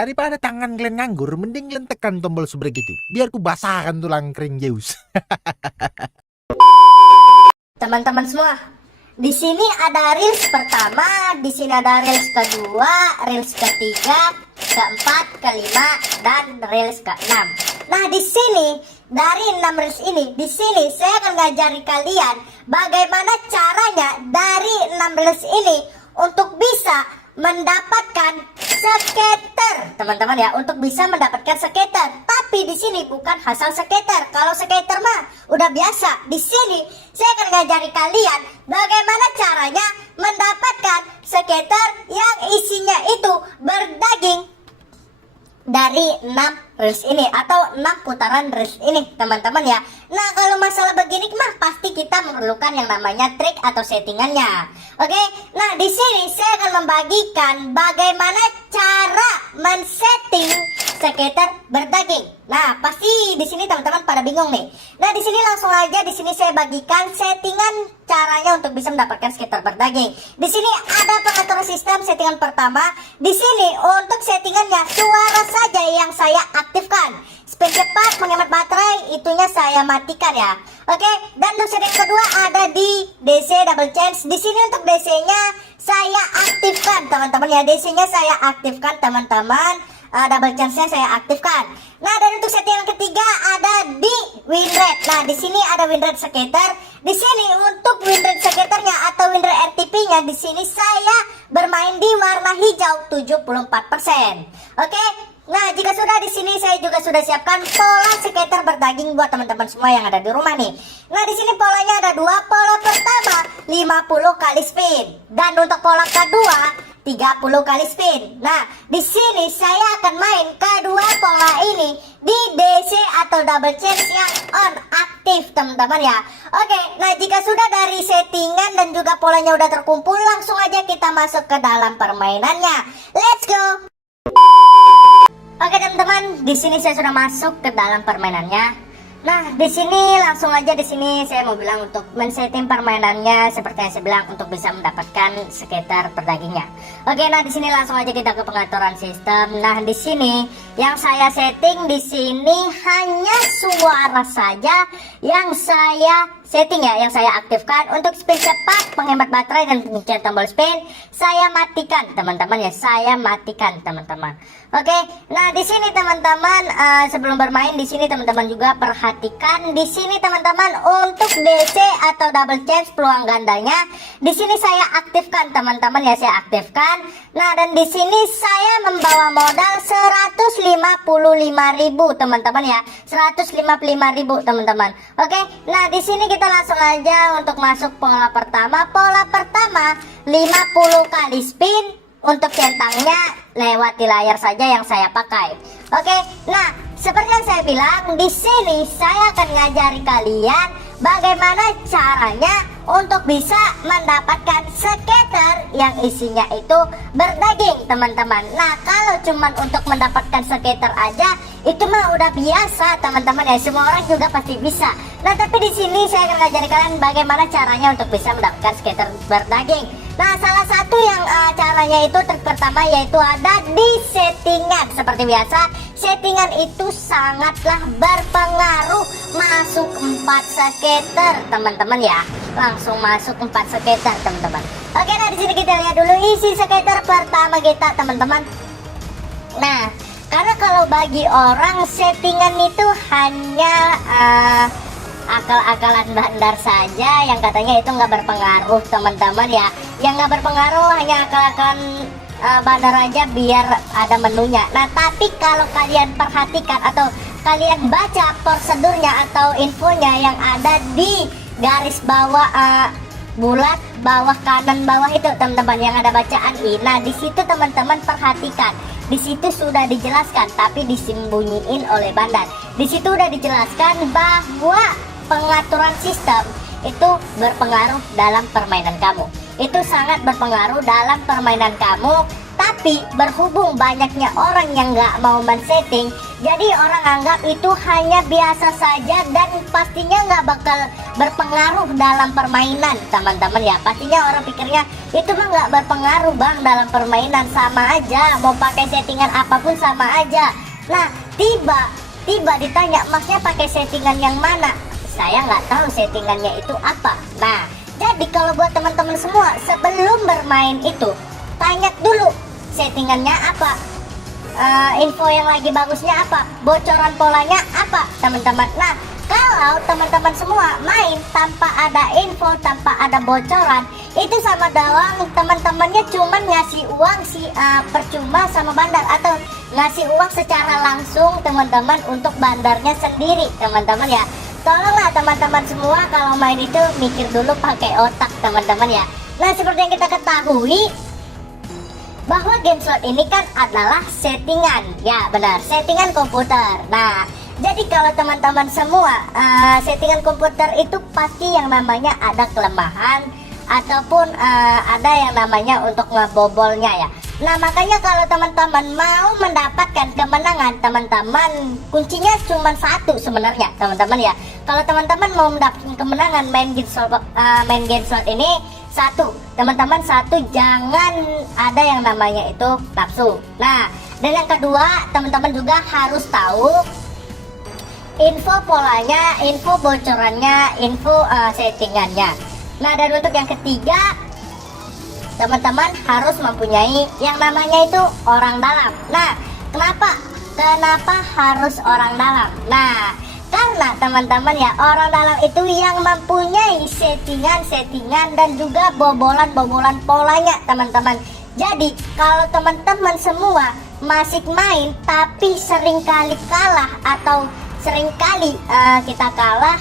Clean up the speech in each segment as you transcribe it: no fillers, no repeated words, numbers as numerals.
Daripada tangan kalian nganggur, mending kalian tekan tombol subrek itu. Biar ku basahkan tulang kering Zeus. Teman-teman semua, di sini ada reels pertama, di sini ada reels kedua, reels ketiga, keempat, kelima, dan reels keenam. Nah, di sini dari 6 reels ini, di sini saya akan ngajari kalian bagaimana caranya dari 6 reels ini untuk bisa mendapatkan skater, teman-teman ya, untuk bisa mendapatkan skater. Tapi di sini bukan asal skater. Kalau skater mah udah biasa. Di sini saya akan ngajari kalian bagaimana caranya mendapatkan skater yang isinya itu berdaging dari 6 reels ini atau 6 putaran reels ini, teman-teman ya. Nah, kalau masalah begini mah pasti kita memerlukan yang namanya trik atau settingannya. Oke, nah di sini saya akan membagikan bagaimana cara men-setting skater berdaging. Nah, pasti di sini teman-teman pada bingung nih. Nah, di sini langsung aja di sini saya bagikan settingan caranya untuk bisa mendapatkan skater berdaging. Di sini ada pengaturan sistem settingan pertama. Di sini untuk settingannya suara saja yang saya aktifkan. Speed cepat, menghemat baterai, itunya saya matikan ya. Oke, dan untuk setting kedua ada di DC double change. Di sini untuk DC-nya saya aktifkan, teman-teman ya. DC-nya saya aktifkan, teman-teman. Double change-nya saya aktifkan. Nah, dan untuk setting yang ketiga ada di win rate. Nah, di sini ada win rate skater. Di sini untuk win rate skaternya atau win rate RTP-nya di sini saya bermain di warna hijau 74%. Oke. Nah, jika sudah di sini saya juga sudah siapkan pola skater berdaging buat teman-teman semua yang ada di rumah nih. Nah, di sini polanya ada dua. Pola pertama 50 kali spin dan untuk pola kedua 30 kali spin. Nah, di sini saya akan main kedua pola ini di DC atau double change yang on aktif, teman-teman ya. Oke, nah jika sudah dari settingan dan juga polanya udah terkumpul, langsung aja kita masuk ke dalam permainannya. Let's go. Oke teman-teman, di sini saya sudah masuk ke dalam permainannya. Nah, di sini langsung aja di sini saya mau bilang untuk men-setting permainannya seperti yang saya bilang untuk bisa mendapatkan skater berdagingnya. Oke, nah di sini langsung aja kita ke pengaturan sistem. Nah, di sini yang saya setting di sini hanya suara saja yang saya setting ya, yang saya aktifkan. Untuk spin cepat, menghemat baterai dan pencet tombol spin saya matikan, teman-teman ya. Saya matikan, teman-teman. Oke, nah di sini teman-teman sebelum bermain di sini teman-teman juga perhatikan di sini teman-teman untuk DC atau double change peluang gandanya di sini saya aktifkan, teman-teman ya, saya aktifkan. Nah, dan di sini saya membawa modal 155.000 teman-teman ya, 155.000 teman-teman. Oke, nah di sini kita langsung aja untuk masuk pola pertama. Pola pertama 50 kali spin. Untuk centangnya lewati layar saja yang saya pakai. Oke, nah seperti yang saya bilang di sini saya akan ngajari kalian bagaimana caranya untuk bisa mendapatkan skater yang isinya itu berdaging, teman-teman. Nah, kalau cuman untuk mendapatkan skater aja itu mah udah biasa, teman-teman ya. Semua orang juga pasti bisa. Nah, tapi di sini saya akan ngajari kalian bagaimana caranya untuk bisa mendapatkan skater berdaging. Nah, salah satu yang caranya itu trik pertama yaitu ada di settingan. Seperti biasa, settingan itu sangatlah berpengaruh. Masuk 4 skater, teman-teman ya. Langsung masuk 4 skater, teman-teman. Oke, nah di sini kita lihat dulu isi skater pertama kita, teman-teman. Nah, karena kalau bagi orang settingan itu hanya akal-akalan bandar saja yang katanya itu nggak berpengaruh, teman-teman ya. Yang nggak berpengaruh hanya akal-akalan bandar aja biar ada menunya. Nah, tapi kalau kalian perhatikan atau kalian baca prosedurnya atau infonya yang ada di garis bawah bulat bawah kanan bawah itu, teman-teman, yang ada bacaan I. Nah, di situ teman-teman perhatikan. Di situ sudah dijelaskan tapi disembunyiin oleh bandar. Di situ udah dijelaskan bahwa pengaturan sistem itu berpengaruh dalam permainan kamu. Itu sangat berpengaruh dalam permainan kamu. Tapi berhubung banyaknya orang yang nggak mau men-setting, Jadi orang anggap itu hanya biasa saja dan pastinya nggak bakal berpengaruh dalam permainan teman-teman ya. Pastinya orang pikirnya itu mah nggak berpengaruh bang dalam permainan, sama aja mau pakai settingan apapun sama aja. Nah tiba ditanya maksudnya pakai settingan yang mana, saya nggak tahu settingannya itu apa. Nah jadi kalau buat teman-teman semua, sebelum bermain itu tanya dulu settingannya apa, info yang lagi bagusnya apa, bocoran polanya apa teman-teman. Nah kalau teman-teman semua main tanpa ada info, tanpa ada bocoran, itu sama doang teman-temannya cuman ngasih uang percuma sama bandar, atau ngasih uang secara langsung teman-teman untuk bandarnya sendiri teman-teman ya. Tolonglah teman-teman semua kalau main itu mikir dulu pakai otak teman-teman ya. Nah seperti yang kita ketahui bahwa game slot ini kan adalah settingan, ya benar, settingan komputer. Nah jadi kalau teman-teman semua settingan komputer itu pasti yang namanya ada kelemahan ataupun ada yang namanya untuk ngebobolnya ya. Nah makanya kalau teman-teman mau mendapatkan kemenangan teman-teman, kuncinya cuma satu sebenarnya teman-teman ya. Kalau teman-teman mau mendapatkan kemenangan main game slot ini, satu teman-teman, jangan ada yang namanya itu nafsu. Nah dan yang kedua teman-teman juga harus tahu info polanya, info bocorannya, info settingannya. Nah dan untuk yang ketiga teman-teman harus mempunyai yang namanya itu orang dalam. Nah kenapa harus orang dalam? Nah karena teman-teman ya, orang dalam itu yang mempunyai settingan dan juga bobolan polanya teman-teman. Jadi kalau teman-teman semua masih main tapi seringkali kalah atau seringkali kita kalah,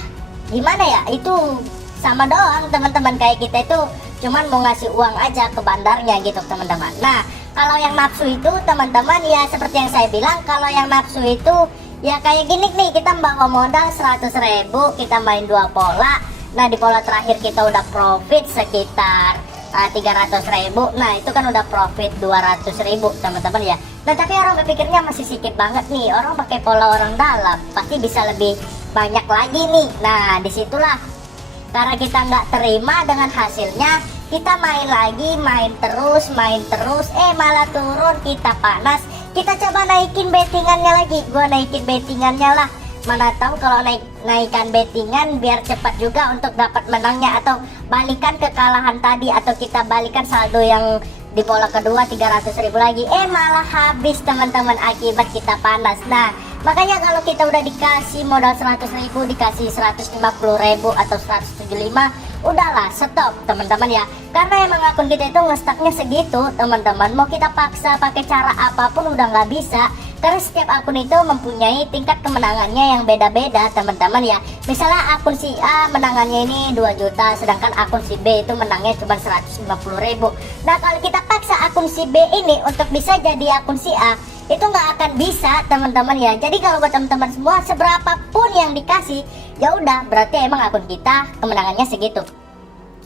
gimana ya, itu sama doang teman-teman, kayak kita itu cuman mau ngasih uang aja ke bandarnya gitu teman-teman. Nah kalau yang nafsu itu teman-teman ya seperti yang saya bilang, kalau yang nafsu itu ya kayak gini nih, kita bawa modal 100.000, kita main 2 pola. Nah di pola terakhir kita udah profit sekitar 300.000. Nah itu kan udah profit 200.000 teman-teman ya. Nah tapi orang berpikirnya masih sedikit banget nih, orang pakai pola orang dalam pasti bisa lebih banyak lagi nih. Nah disitulah karena kita nggak terima dengan hasilnya, kita main lagi, main terus, malah turun, kita panas, kita coba naikin bettingannya lagi. Gua naikin bettingannya lah, mana tahu kalau naikkan bettingan biar cepat juga untuk dapat menangnya, atau balikan kekalahan tadi, atau kita balikan saldo yang di pola kedua 300.000 lagi, malah habis teman-teman akibat kita panas. Nah makanya kalau kita udah dikasih modal 100.000, dikasih 150.000 atau 175, udahlah stop teman-teman ya. Karena emang akun kita itu ngestaknya segitu teman-teman, mau kita paksa pakai cara apapun udah nggak bisa. Karena setiap akun itu mempunyai tingkat kemenangannya yang beda-beda teman-teman ya. Misalnya akun si A menangannya ini 2 juta, sedangkan akun si B itu menangnya cuma 150.000. Nah kalau kita paksa akun si B ini untuk bisa jadi akun si A, itu nggak akan bisa teman-teman ya. Jadi kalau buat teman-teman semua, seberapapun yang dikasih ya udah berarti emang akun kita kemenangannya segitu.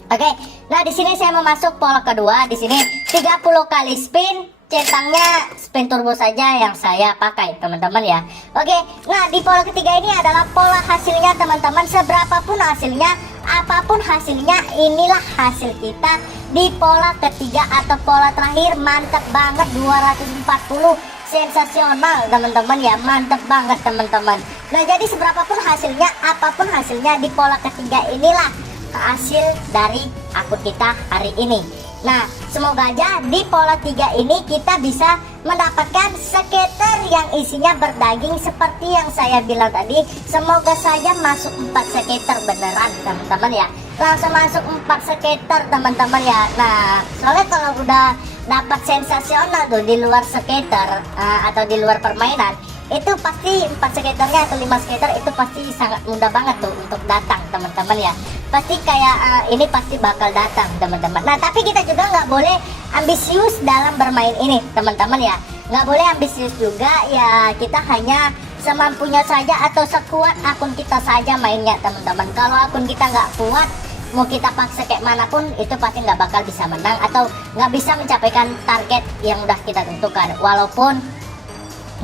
Oke, nah di sini saya mau masuk pola kedua. Di sini 30 kali spin, centangnya spin turbo saja yang saya pakai teman-teman ya. Oke, nah di pola ketiga ini adalah pola hasilnya teman-teman. Seberapapun hasilnya, apapun hasilnya, inilah hasil kita di pola ketiga atau pola terakhir. Mantap banget, 240, sensasional teman-teman ya, mantap banget teman-teman. Nah jadi seberapapun hasilnya, apapun hasilnya, di pola ketiga inilah hasil dari akun kita hari ini. Nah semoga aja di pola 3 ini kita bisa mendapatkan skater yang isinya berdaging seperti yang saya bilang tadi. Semoga saja masuk 4 skater beneran teman-teman ya, langsung masuk 4 skater teman-teman ya. Nah soalnya kalau udah dapat sensasional tuh di luar skater atau di luar permainan, itu pasti 4 skaternya atau 5 skater itu pasti sangat mudah banget tuh untuk datang teman-teman ya. Pasti kayak ini pasti bakal datang teman-teman. Nah tapi kita juga nggak boleh ambisius dalam bermain ini teman-teman ya, nggak boleh ambisius juga ya. Kita hanya semampunya saja atau sekuat akun kita saja mainnya teman-teman. Kalau akun kita nggak kuat, mau kita paksa kayak manapun itu pasti nggak bakal bisa menang atau nggak bisa mencapaikan target yang udah kita tentukan. Walaupun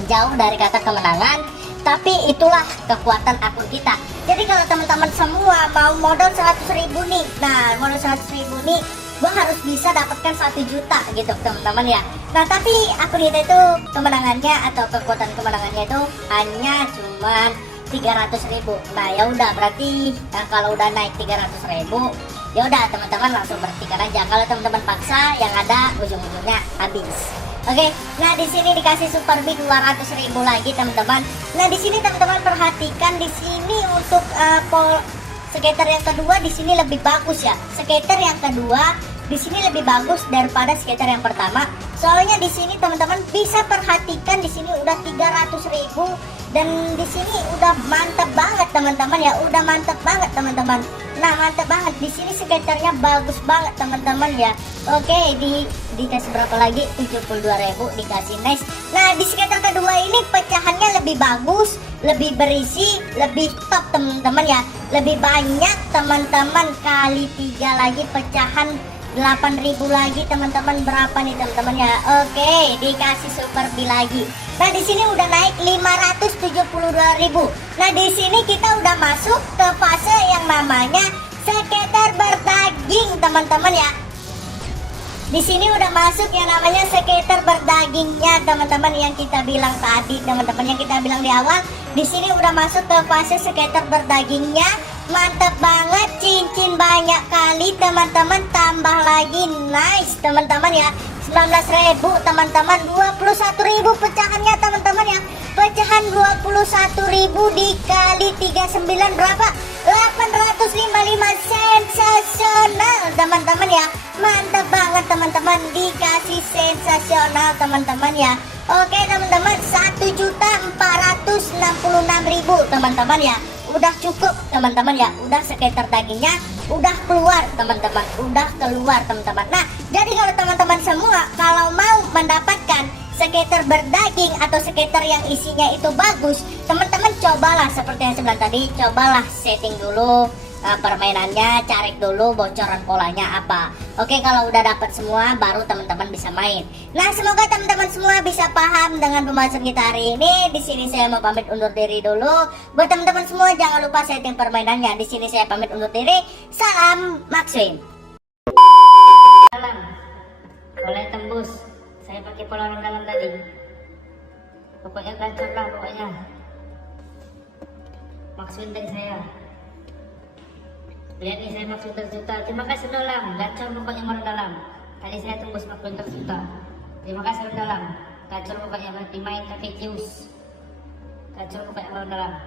jauh dari kata kemenangan, tapi itulah kekuatan akun kita. Jadi kalau teman-teman semua mau modal 100.000 nih, nah modal 100.000 nih gua harus bisa dapatkan 1 juta gitu teman-teman ya. Nah tapi akun kita itu kemenangannya atau kekuatan kemenangannya itu hanya cuman 300.000. Nah ya udah berarti kalau udah naik 300.000 ya udah teman-teman langsung berhentikan aja. Kalau teman-teman paksa yang ada ujung-ujungnya habis. Oke, nah di sini dikasih super big 200.000 lagi teman-teman. Nah di sini teman-teman perhatikan, di sini untuk skater yang kedua di sini lebih bagus ya. Skater yang kedua di sini lebih bagus daripada skater yang pertama. Soalnya di sini teman-teman bisa perhatikan, di sini udah 300.000 dan di sini udah mantap banget teman-teman ya, udah mantap banget teman-teman. Nah mantap banget, di sini skaternya bagus banget teman-teman ya. Oke, dikasih berapa lagi? 72.000 dikasih nice. Nah di skater kedua ini pecahannya lebih bagus, lebih berisi, lebih top teman-teman ya, lebih banyak teman-teman, kali 3 lagi pecahan 8.000 lagi teman-teman. Berapa nih teman-teman ya? Oke, dikasih super B lagi. Nah di sini udah naik 572.000. Nah di sini kita udah masuk ke fase yang namanya skater berdaging teman-teman ya. Di sini udah masuk yang namanya skater berdagingnya teman-teman, yang kita bilang tadi teman-teman, yang kita bilang di awal. Di sini udah masuk ke fase skater berdagingnya. Mantap banget, cincin banyak kali teman-teman, tambah lagi nice teman-teman ya. 19.000 teman-teman, 21.000 pecahannya teman-teman ya. Pecahan 21.000 dikali 39 berapa? 855, sensasional teman-teman ya. Mantap banget teman-teman, dikasih sensasional teman-teman ya. Oke teman-teman, 1.466.000 teman-teman ya. Udah cukup teman-teman ya, udah skater dagingnya udah keluar teman-teman, udah keluar teman-teman. Nah jadi kalau teman-teman semua kalau mau mendapatkan skater berdaging atau skater yang isinya itu bagus, teman-teman cobalah seperti yang saya bilang tadi, cobalah setting dulu permainannya, cari dulu bocoran polanya apa. Oke, kalau udah dapat semua baru teman-teman bisa main. Nah semoga teman-teman semua bisa paham dengan pembahasan kita hari ini. Di sini saya mau pamit undur diri dulu. Buat teman-teman semua jangan lupa setting permainannya. Di sini saya pamit undur diri. Salam Maxwin. Salam. Boleh tembus. Saya pakai pola orang dalam tadi. Pokoknya gacor lah pokoknya. Maxwin dan saya. Lihat nih saya maksud terjuta. Terima kasih dalam. Gacor pokoknya orang dalam. Tadi saya tembus 40 terjuta. Terima kasih orang dalam. Gacor pokoknya berarti main tapi kius. Gacor pokoknya orang dalam.